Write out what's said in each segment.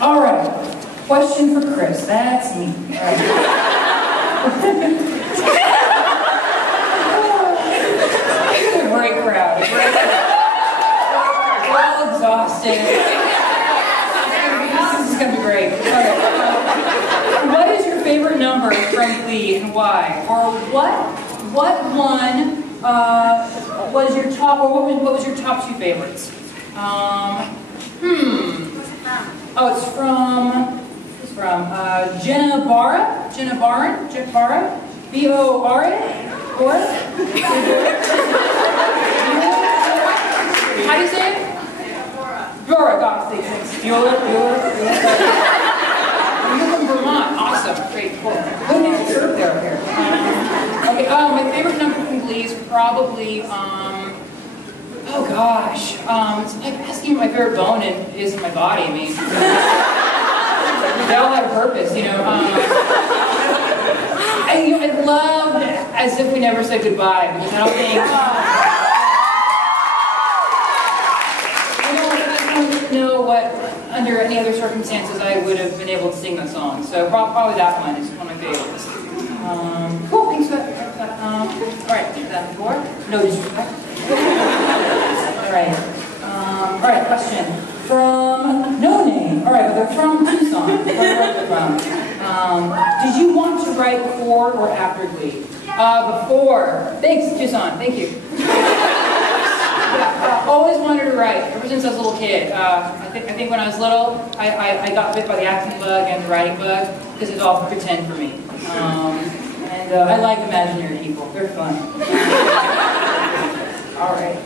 All right. Question for Chris. That's me. All right. Great crowd. We're all exhausted. This is going to be great. Okay. What is your favorite number from Glee and why? Or what one was your top, or what was your top two favorites? Oh, it's from Jenna Barra, B-O-R-A, Bora? How do you say it? Bora, God, thanks. Bueller. You're from Vermont, awesome, great, cool. Good name to serve there. Okay, my favorite number from Glee is probably, oh gosh, it's like asking what my favorite bone is in my body. I mean, they all have a purpose, you know. I love As If We Never Said Goodbye, because I don't know what, under any other circumstances, I would have been able to sing that song. So probably that one is one of my favorites. Cool, thanks for that. All right, that before. No disrespect. All right, question from no name. All right, but they're from Tucson. Did you want to write before or after Glee? Before. Thanks, Tucson. Thank you. Always wanted to write ever since I was a little kid. I think when I was little, I got bit by the acting bug and the writing bug because it's all pretend for me. I like imaginary people. They're fun. All right.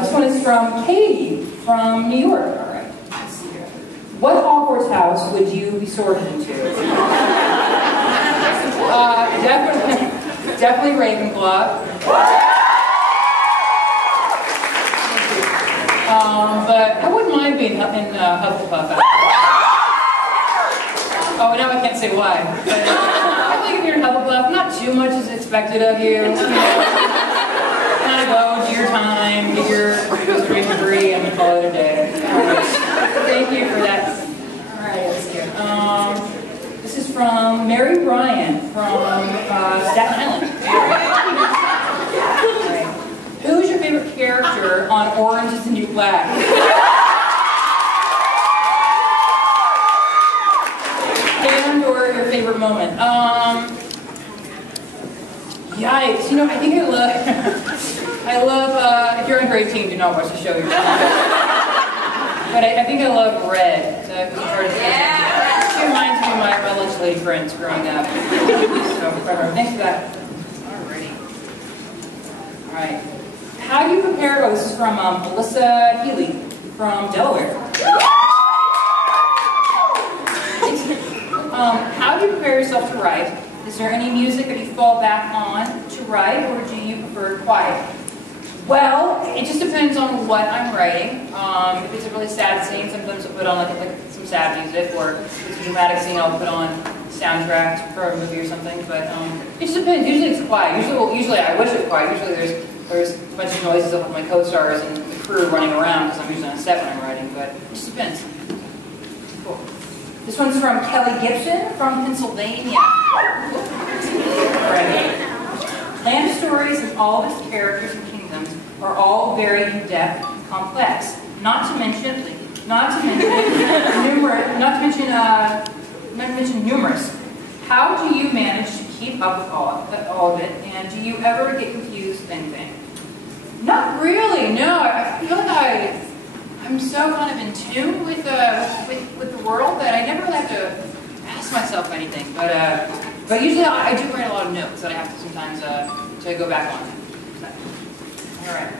This one is from Katie from New York. All right. Let's see here. What Hogwarts house would you be sorted into? Definitely Ravenclaw. But I wouldn't mind being in Hufflepuff. Oh, now I can't say why. But, I think if you're in Hufflepuff, not too much is expected of you. Kind of go, do your time, get your wizarding degree, and call it a day. Thank you for that. All right, let's see. This is from Mary Bryan from Staten Island. Right. Who is your favorite character on Orange is the New Black? And or your favorite moment? Yikes! You know, I think I love. If you're on grade team, do not watch the show. You're but I think I love Red. So she reminds me of my lunch lady friends growing up. So thanks for that. Alrighty. All right. How do you prepare? Oh, this is from Melissa Healy from Delaware. How do you prepare yourself to write? Is there any music that you fall back on to write, or do you prefer quiet? Well, it just depends on what I'm writing. If it's a really sad scene, sometimes I'll put on like some sad music, or if it's a dramatic scene, I'll put on soundtrack for a movie or something. But it just depends. Usually it's quiet. Usually I wish it was quiet. Usually there's a bunch of noises of my co-stars and the crew running around because I'm usually on set when I'm writing. But it just depends. Cool. This one's from Kelly Gibson from Pennsylvania. Right. Land stories and all of its characters and kingdoms are all very in-depth and complex. Not to mention numerous. How do you manage to keep up with all of it? And do you ever get confused with anything? Not really. No. I feel like I'm so kind of in tune with the world that I never really have to ask myself anything. But usually I do write a lot of notes that I have to sometimes to go back on. All right.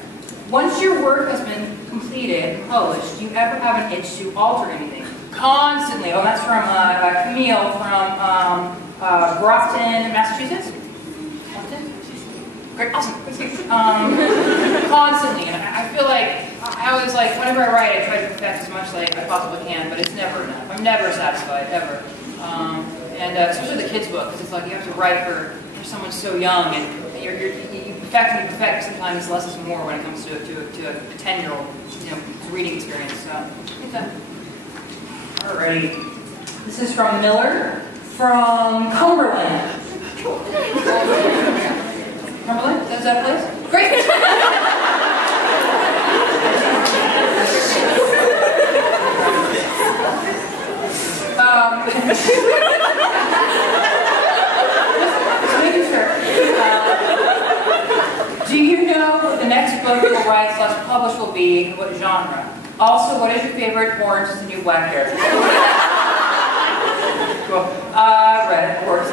Once your work has been completed and published, do you ever have an itch to alter anything? Constantly. Oh, that's from Camille from Grafton, Massachusetts. Great, awesome. Constantly, and I feel like I always whenever I write, I try to perfect as much as I possibly can, but it's never enough. I'm never satisfied, ever. Especially the kids' book, because it's like you have to write for someone so young, and you perfect. Sometimes less is more when it comes to a 10-year-old, reading experience. So, alrighty. This is from Miller, from Cumberland. Cumberland? Is that a place? Great! Just making sure. Do you know what the next book you will write / publish will be? What genre? Also, what is your favorite Orange is the New Black character? Cool. Red, of course. I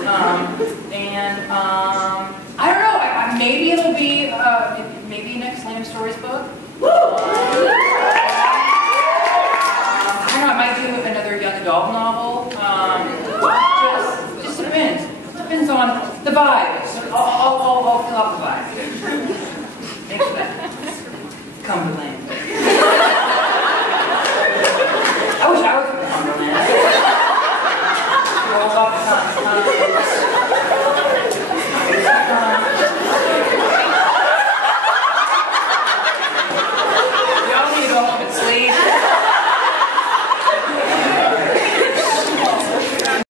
don't know. Maybe it'll be maybe next Land Stories book. I don't know. I might do another young adult novel. Just depends. Depends on the vibe. I'll fill out the vibe. Thanks for that. Cumberland. I wish I